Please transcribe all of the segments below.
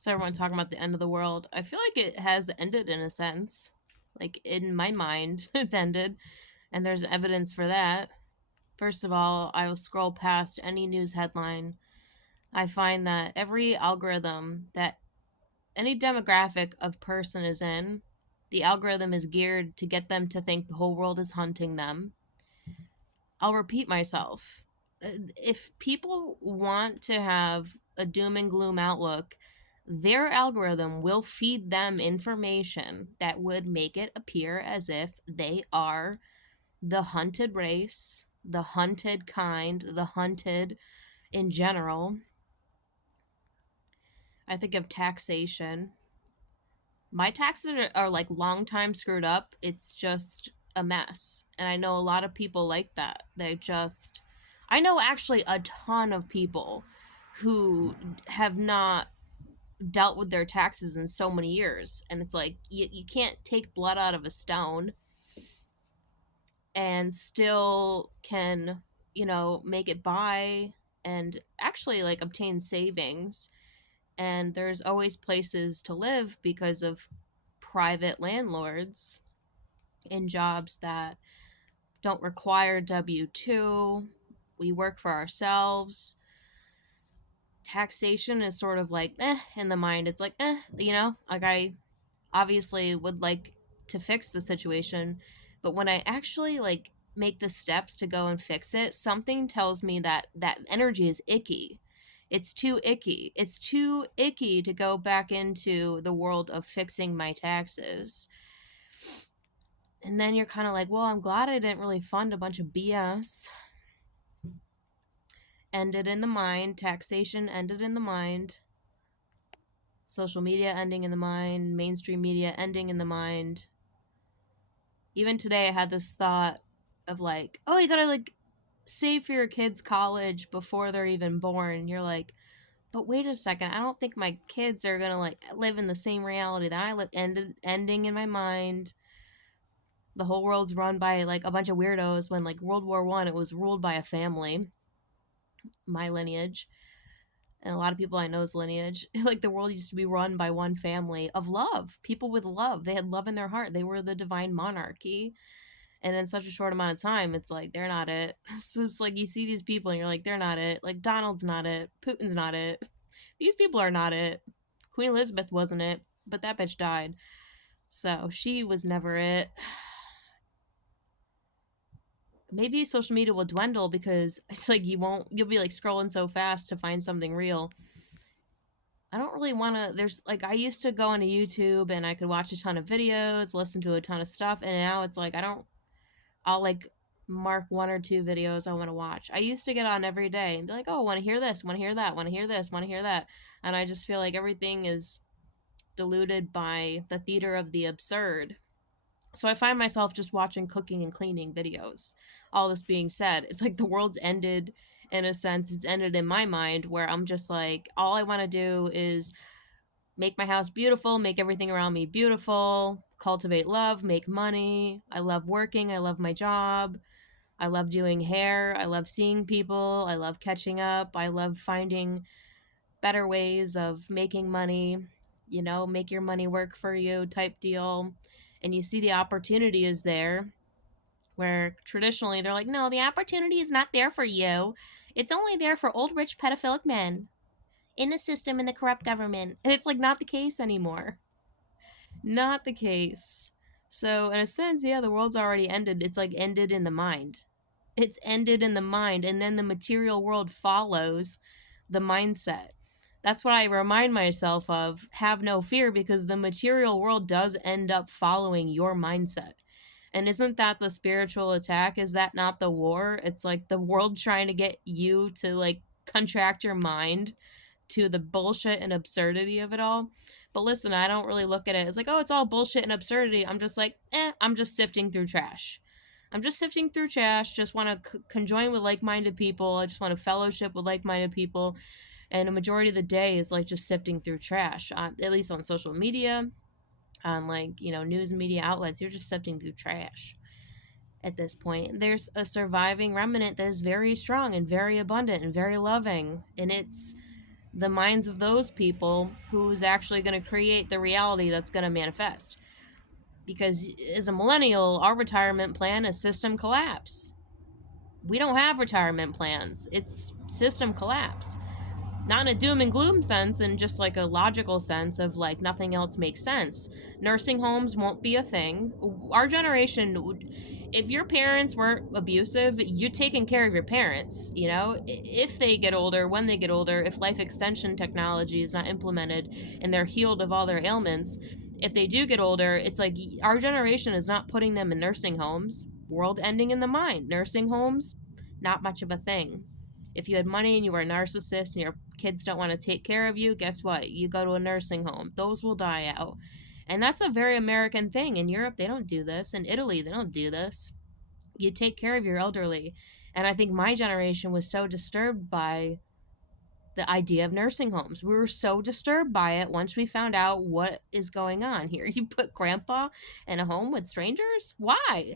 So everyone talking about the end of the world. I feel like it has ended in a sense. Like in my mind, it's ended, and there's evidence for that. First of all, I will scroll past any news headline. I find that every algorithm that any demographic of person is in, the algorithm is geared to get them to think the whole world is hunting them. I'll repeat myself. If people want to have a doom and gloom outlook, their algorithm will feed them information that would make it appear as if they are the hunted race, the hunted kind, the hunted in general. I think of taxation. My taxes are like long time screwed up. It's just a mess. And I know a lot of people like that. I know actually a ton of people who have not dealt with their taxes in so many years. And it's like, you can't take blood out of a stone and still can, make it by and actually like obtain savings. And there's always places to live because of private landlords in jobs that don't require W 2. We work for ourselves. Taxation is sort of like in the mind. It's like like I obviously would like to fix the situation, but when I actually like make the steps to go and fix it, something tells me that that energy is icky. It's too icky. It's too icky to go back into the world of fixing my taxes. And then you're kind of like, well, I'm glad I didn't really fund a bunch of BS. Ended in the mind. Taxation ended in the mind. Social media ending in the mind. Mainstream media ending in the mind. Even today, I had this thought of like, oh, you gotta like save for your kids' college before they're even born. You're like, but wait a second, I don't think my kids are gonna like live in the same reality that I live. Ending in my mind. The whole world's run by like a bunch of weirdos. When like World War One, it was ruled by a family. My lineage, and a lot of people I know's lineage. Like the world used to be run by one family of love, people with love. They had love in their heart. They were the divine monarchy. And in such a short amount of time, it's like they're not it. So it's like you see these people and you're like, they're not it. Like Donald's not it. Putin's not it. These people are not it. Queen Elizabeth wasn't it, but that bitch died. So she was never it. Maybe social media will dwindle because it's like you'll be like scrolling so fast to find something real. I don't really want to. There's like, I used to go onto YouTube and I could watch a ton of videos, listen to a ton of stuff, and now it's like, I'll like mark one or two videos I want to watch. I used to get on every day and be like, oh, want to hear this, want to hear that, want to hear this, want to hear that. And I just feel like everything is diluted by the theater of the absurd. So I find myself just watching cooking and cleaning videos. All this being said, it's like the world's ended in a sense. It's ended in my mind where I'm just like, all I want to do is make my house beautiful, make everything around me beautiful, cultivate love, make money. I love working. I love my job. I love doing hair. I love seeing people. I love catching up. I love finding better ways of making money, make your money work for you type deal. And you see the opportunity is there, where traditionally they're like, no, the opportunity is not there for you. It's only there for old, rich, pedophilic men in the system, in the corrupt government. And it's like not the case anymore. Not the case. So, in a sense, yeah, the world's already ended. It's like ended in the mind. It's ended in the mind, and then the material world follows the mindset. That's what I remind myself of. Have no fear, because the material world does end up following your mindset. And isn't that the spiritual attack? Is that not the war? It's like the world trying to get you to like contract your mind to the bullshit and absurdity of it all. But listen, I don't really look at it as like, oh, it's all bullshit and absurdity. I'm just like, I'm just sifting through trash. I'm just sifting through trash, just want to conjoin with like minded people. I just want to fellowship with like minded people. And a majority of the day is like just sifting through trash, at least on social media, on like, news and media outlets. You're just sifting through trash at this point. There's a surviving remnant that is very strong and very abundant and very loving. And it's the minds of those people who's actually going to create the reality that's going to manifest. Because as a millennial, our retirement plan is system collapse. We don't have retirement plans. It's system collapse. Not in a doom and gloom sense, in just like a logical sense of like nothing else makes sense. Nursing homes won't be a thing. Our generation, if your parents weren't abusive, you're taking care of your parents, you know? If they get older, when they get older, if life extension technology is not implemented and they're healed of all their ailments, if they do get older, it's like our generation is not putting them in nursing homes. World ending in the mind. Nursing homes, not much of a thing. If you had money and you were a narcissist and your kids don't want to take care of you, guess what? You go to a nursing home. Those will die out. And that's a very American thing. In Europe, they don't do this. In Italy, they don't do this. You take care of your elderly. And I think my generation was so disturbed by the idea of nursing homes. We were so disturbed by it once we found out what is going on here. You put grandpa in a home with strangers? Why?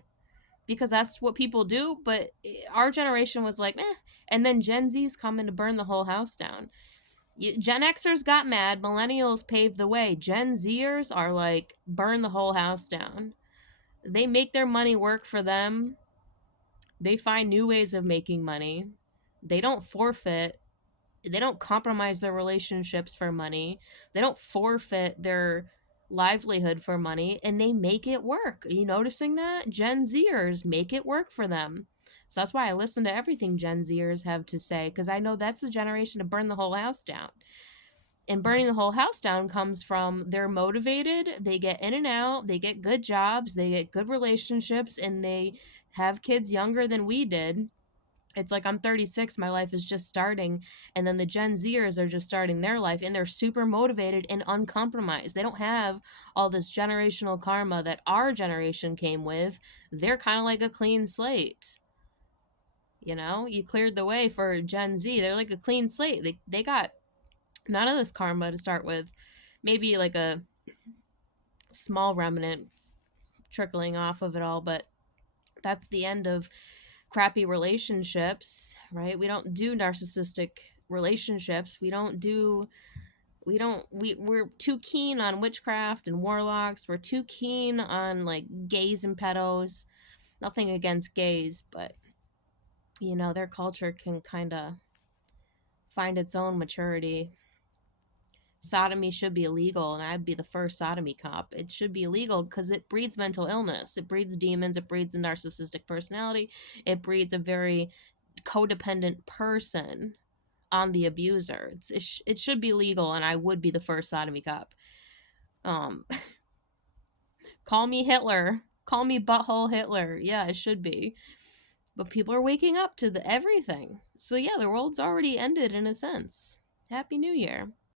Because that's what people do. But our generation was like, eh. And then Gen Z's coming to burn the whole house down. Gen Xers got mad. Millennials paved the way. Gen Zers are like, burn the whole house down. They make their money work for them. They find new ways of making money. They don't forfeit. They don't compromise their relationships for money. They don't forfeit their livelihood for money, and they make it work. Are you noticing that? Gen Zers make it work for them. So that's why I listen to everything Gen Zers have to say, because I know that's the generation to burn the whole house down. And burning the whole house down comes from they're motivated, they get in and out, they get good jobs, they get good relationships, and they have kids younger than we did. It's like I'm 36, my life is just starting, and then the Gen Zers are just starting their life, and they're super motivated and uncompromised. They don't have all this generational karma that our generation came with. They're kind of like a clean slate. You know, you cleared the way for Gen Z. They're like a clean slate. They got none of this karma to start with. Maybe like a small remnant trickling off of it all, but that's the end of crappy relationships, right? We don't do narcissistic relationships. We're too keen on witchcraft and warlocks. We're too keen on like gays and pedos. Nothing against gays, but you know, their culture can kind of find its own maturity. Sodomy should be illegal, and I'd be the first sodomy cop. It should be illegal because it breeds mental illness. It breeds demons. It breeds a narcissistic personality. It breeds a very codependent person on the abuser. It should be legal, and I would be the first sodomy cop. Call me Hitler. Call me butthole Hitler. Yeah, it should be. But people are waking up to everything. So yeah, the world's already ended in a sense. Happy New Year.